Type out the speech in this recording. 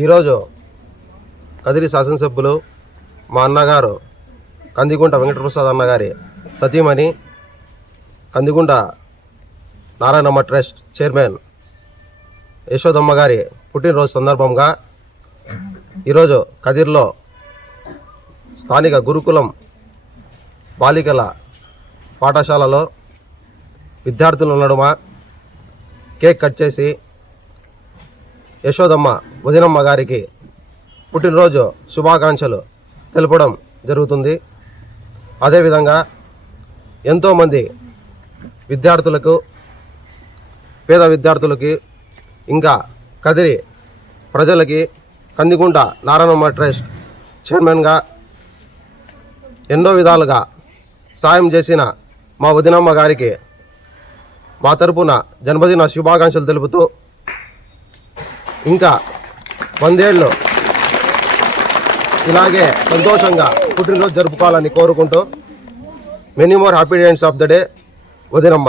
ఈరోజు కదిరి శాసనసభ్యులు మా అన్నగారు కందిగుంట వెంకటప్రసాద్ అన్నగారి సతీమణి కందిగుంట నారాయణమ్మ ట్రస్ట్ చైర్మన్ యశోదమ్మ గారి పుట్టినరోజు సందర్భంగా ఈరోజు కదిరిలో స్థానిక గురుకులం బాలికల పాఠశాలలో విద్యార్థుల నడుమ కేక్ కట్ చేసి యశోదమ్మ వదినమ్మ గారికి పుట్టినరోజు శుభాకాంక్షలు తెలపడం జరుగుతుంది. అదేవిధంగా ఎంతోమంది విద్యార్థులకు, పేద విద్యార్థులకి, ఇంకా కదిరి ప్రజలకి కందిగుంట నారాయణమ్మ ట్రస్ట్ చైర్మన్గా ఎన్నో విధాలుగా సాయం చేసిన మా వదినమ్మ గారికి మా తరపున జన్మదిన శుభాకాంక్షలు తెలుపుతూ ఇంకా 100 ఏళ్ళు ఇలాగే సంతోషంగా పుట్టినరోజు జరుపుకోవాలని కోరుకుంటూ many more happy days of the day వదినమ్మ.